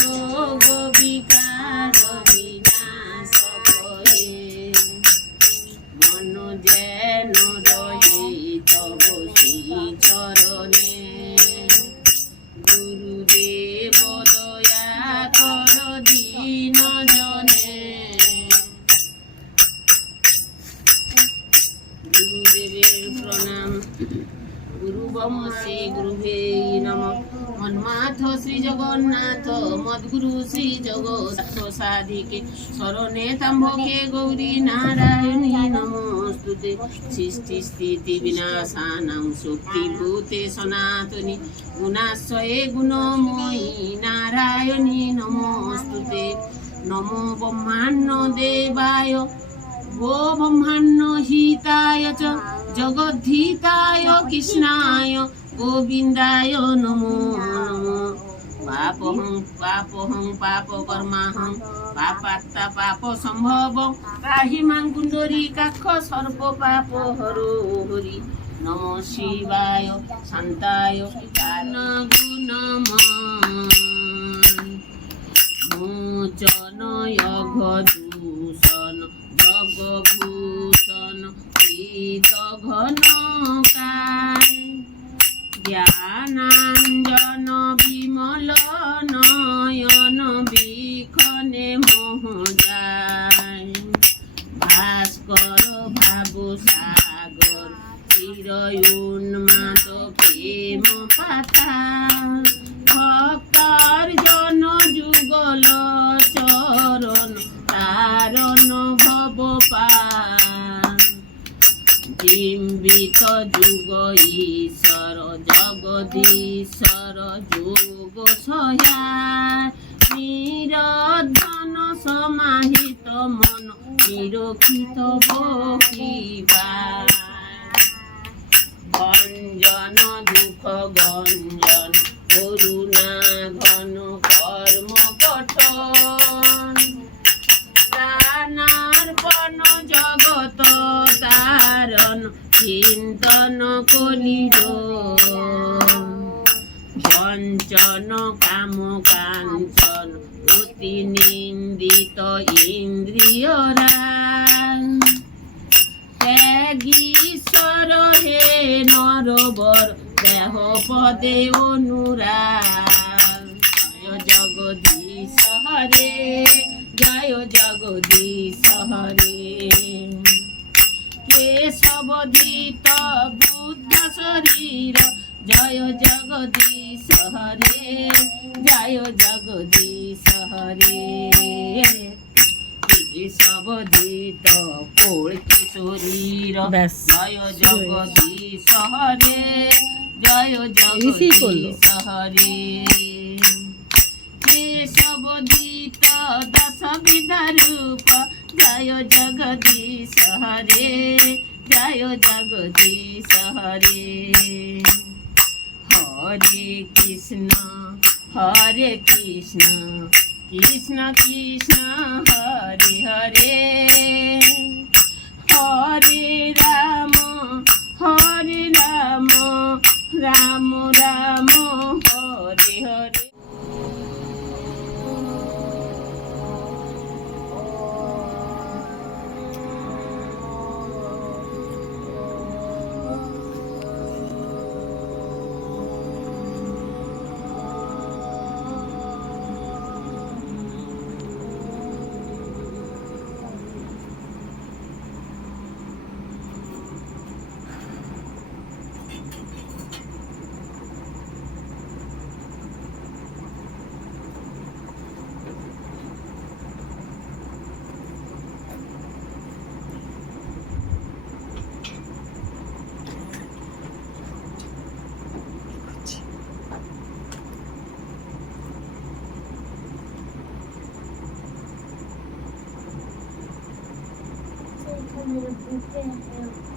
রোগ বিকার বিনাশ করে মন যেন রহি তব শ্রী চরণে গুরুদেব দয়া কর দীন জনে গুরুদেবের প্রণাম। গুরু ব্রহ্ম শ্রী গুরুবে নমঃ। মন্মাথ শ্রী জগন্নাথ মদ্গুরু শ্রী জগন্নাথ সাধিকে শরণে ত্র্যম্বকে গৌরী নারায়ণী নমস্তুতে। সৃষ্টি স্থিতি বিনাশানাং শক্তিভূতে সনাতনী গুণাশ্রয়ে গুণময়ী নারায়ণী নমস্তুতে। নমো ব্রহ্মাণ্ড দেবায় গো ব্রহ্মাণ্ড হিতায় চ জগদ্ধিতায় কৃষ্ণায় গোবিন্দায় নমো নমো। পাপহং পাপকর্মাহং পাপাত্তা পাপ সম্ভব ত্রাহি মাং পুণ্ডরীকাক্ষ সর্ব পাপ হরো হরি। নমঃ শিবায় শান্তায় মোচন অঘদূষণ জগভূষণ শীত ঘন কায় জ্ঞানাঞ্জন বিমল নয়ন বিখনে মোহ যায় ভাস্কর ভাব সাগর চিরউন্মাদ প্রেম পাতা ভক্তার জন যুগল চরণ তারণ ভব জিম্বিত যুগ ঈশ্বর জগদীশ্বর যোগ সয়া নিরধন সমাহিত মন নিরক্ষিত বহিবা গঞ্জন দুঃখ গঞ্জন করুণা ঘন কর্ম কঠোর প্রাণার্পণ জগত তারণ চিন্তন কলির বঞ্চন কাম কাঞ্চন অতি নিন্দিত ইন্দ্রিয়রা ত্যাগীশ্বর হে নরবর দেহ পদে অনুরাগ। জয় জগদীশ হরে জয় জগদীশ হরে। কেশবধিত বুদ্ধ শরীর জয় জগদীশ হরে জয় জগদীশ হরে। কেশবধিত কল্কি শরীর জয় জগদীশ হরে জয় জগদীশ হরে। কেশবধিত দশ বিধ রূপ জয় জগদীশ হরে জয় জগদীশ হরে। হরে Krishna Krishna Krishna Hare Hare Hare Ram Ram Ram Hare Hare. I'm going to